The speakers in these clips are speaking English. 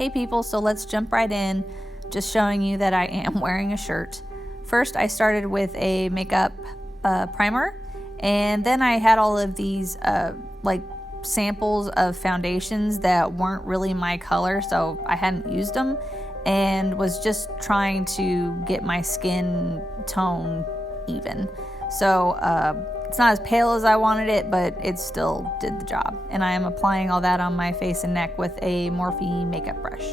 Hey people, so let's jump right in, just showing you that I am wearing a shirt. First I started with a makeup primer, and then I had all of these like samples of foundations that weren't really my color, so I hadn't used them, and was just trying to get my skin tone even. So it's not as pale as I wanted it, but it still did the job. And I am applying all that on my face and neck with a Morphe makeup brush.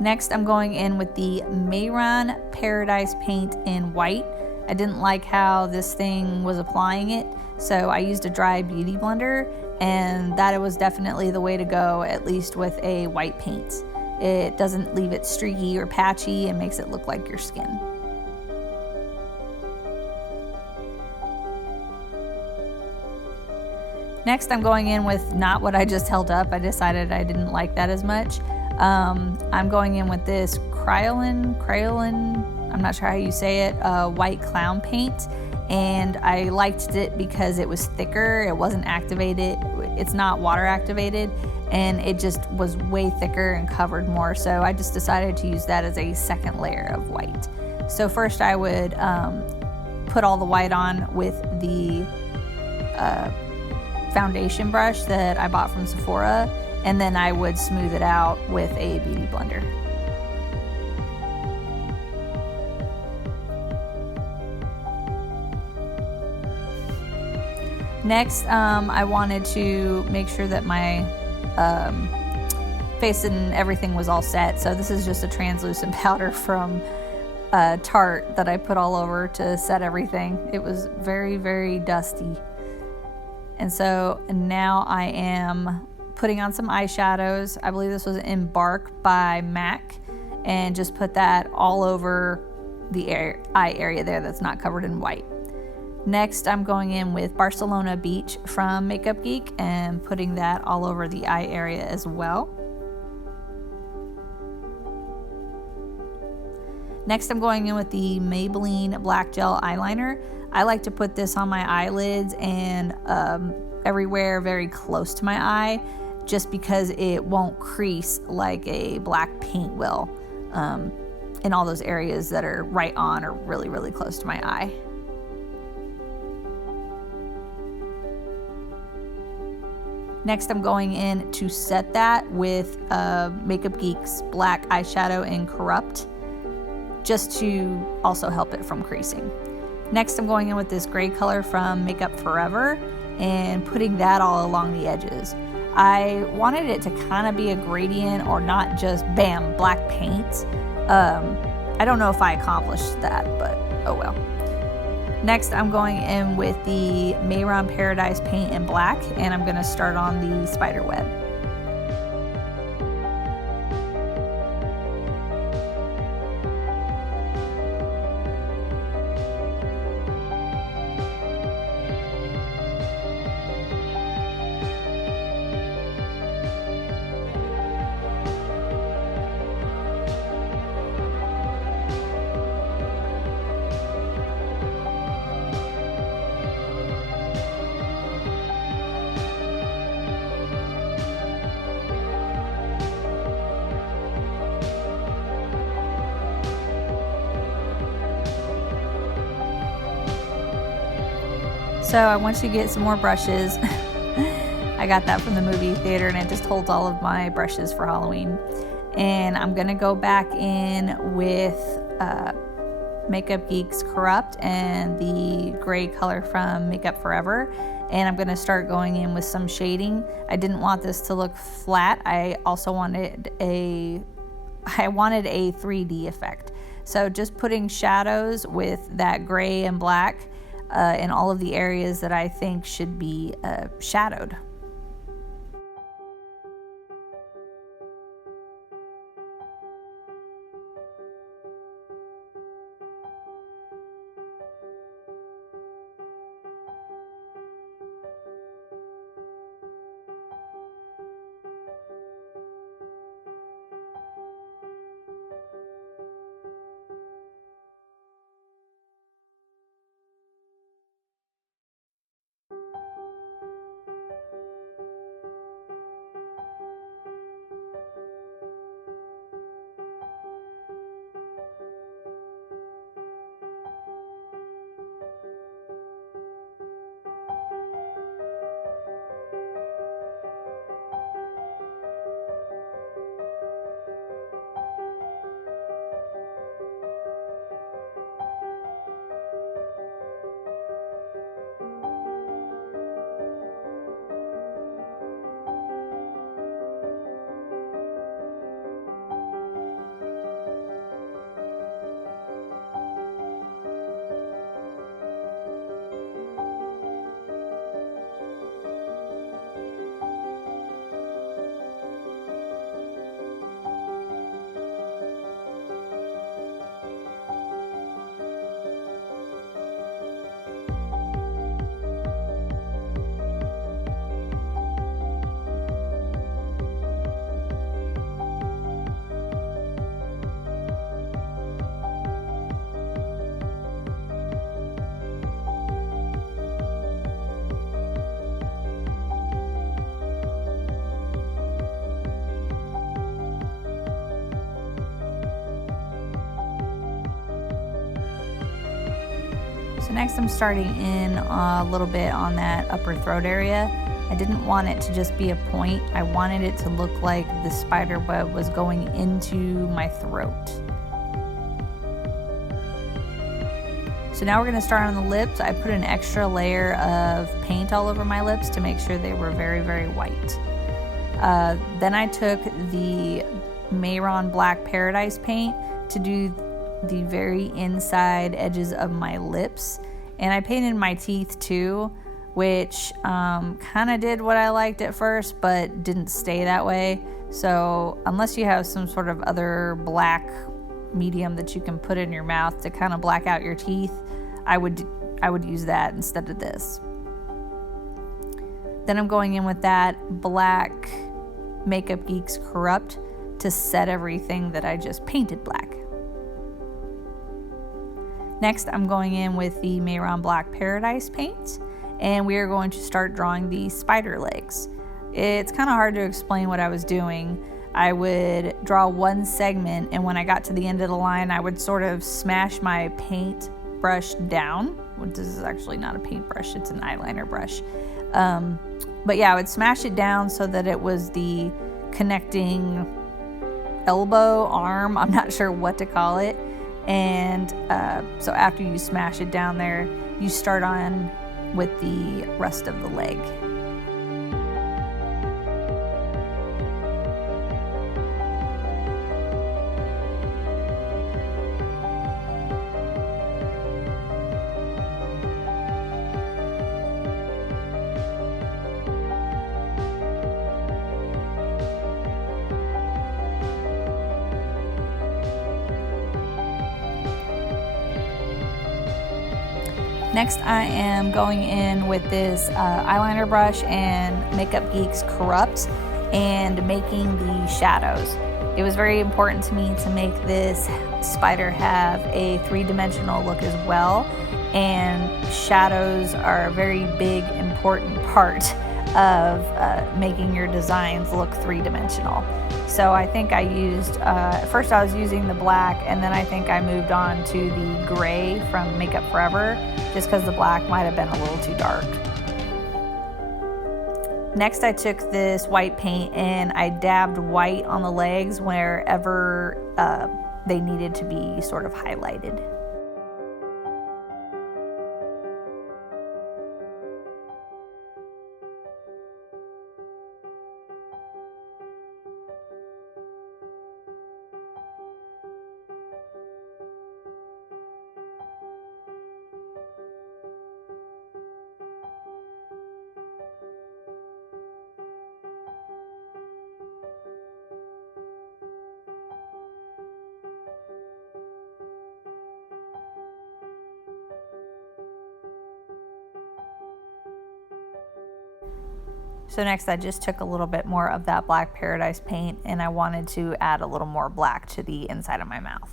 Next, I'm going in with the Mehron Paradise paint in white. I didn't like how this thing was applying it, so I used a dry beauty blender, and that was definitely the way to go, at least with a white paint. It doesn't leave it streaky or patchy and makes it look like your skin. Next, I'm going in with not what I just held up. I decided I didn't like that as much. I'm going in with this Kryolan, I'm not sure how you say it, white clown paint. And I liked it because it was thicker, it wasn't activated, it's not water activated, and it just was way thicker and covered more. So I just decided to use that as a second layer of white. So first I would put all the white on with the foundation brush that I bought from Sephora, and then I would smooth it out with a beauty blender. Next, I wanted to make sure that my face and everything was all set. So this is just a translucent powder from Tarte that I put all over to set everything. It was very, very dusty. And so now I am putting on some eyeshadows. I believe this was Embark by MAC, and just put that all over the eye area there that's not covered in white. Next, I'm going in with Barcelona Beach from Makeup Geek and putting that all over the eye area as well. Next, I'm going in with the Maybelline Black Gel Eyeliner. I like to put this on my eyelids and everywhere very close to my eye, just because it won't crease like a black paint will in all those areas that are right on or really, really close to my eye. Next, I'm going in to set that with Makeup Geek's black eyeshadow in Corrupt, just to also help it from creasing. Next, I'm going in with this gray color from Makeup Forever and putting that all along the edges. I wanted it to kind of be a gradient, or not just bam, black paint. I don't know if I accomplished that, but oh well. Next, I'm going in with the Mehron Paradise paint in black, and I'm going to start on the Spiderweb. So I want to get some more brushes. I got that from the movie theater, and it just holds all of my brushes for Halloween. And I'm gonna go back in with Makeup Geek's Corrupt and the gray color from Makeup Forever. And I'm gonna start going in with some shading. I didn't want this to look flat. I also wanted a 3D effect. So just putting shadows with that gray and black in all of the areas that I think should be shadowed. So next I'm starting in a little bit on that upper throat area. I didn't want it to just be a point. I wanted it to look like the spider web was going into my throat. So now we're going to start on the lips. I put an extra layer of paint all over my lips to make sure they were very, very white. Then I took the Mehron Black Paradise paint to do the very inside edges of my lips. And I painted my teeth too, which kind of did what I liked at first, but didn't stay that way. So unless you have some sort of other black medium that you can put in your mouth to kind of black out your teeth, I would use that instead of this. Then I'm going in with that black Makeup Geek's Corrupt to set everything that I just painted black. Next, I'm going in with the Mehron Black Paradise paint, and we are going to start drawing the spider legs. It's kind of hard to explain what I was doing. I would draw one segment, and when I got to the end of the line, I would sort of smash my paint brush down. This is actually not a paintbrush, it's an eyeliner brush. But yeah, I would smash it down so that it was the connecting elbow, arm, I'm not sure what to call it. And so after you smash it down there, you start on with the rest of the leg. Next, I am going in with this eyeliner brush and Makeup Geek's Corrupt and making the shadows. It was very important to me to make this spider have a three-dimensional look as well, and shadows are a very big, important part of making your designs look three-dimensional. So I think I used, first I was using the black, and then I think I moved on to the gray from Makeup Forever, just because the black might have been a little too dark. Next, I took this white paint and I dabbed white on the legs wherever they needed to be sort of highlighted. So next I just took a little bit more of that Black Paradise paint and I wanted to add a little more black to the inside of my mouth.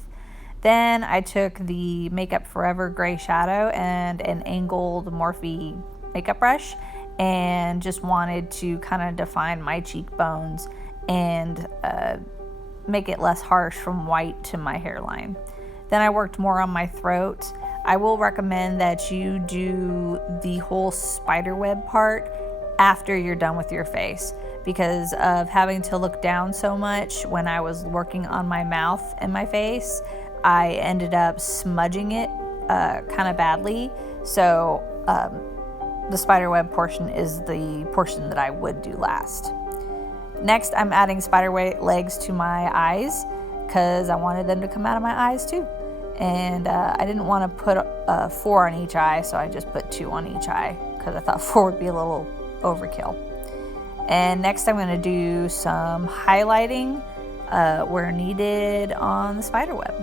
Then I took the Makeup Forever gray shadow and an angled Morphe makeup brush and just wanted to kind of define my cheekbones and make it less harsh from white to my hairline. Then I worked more on my throat. I will recommend that you do the whole spiderweb part after you're done with your face, because of having to look down so much when I was working on my mouth and my face, I ended up smudging it kind of badly. So the spiderweb portion is the portion that I would do last. Next, I'm adding spiderweb legs to my eyes because I wanted them to come out of my eyes too. And I didn't want to put 4 on each eye, so I just put 2 on each eye because I thought 4 would be a little overkill. And next I'm going to do some highlighting where needed on the spiderweb.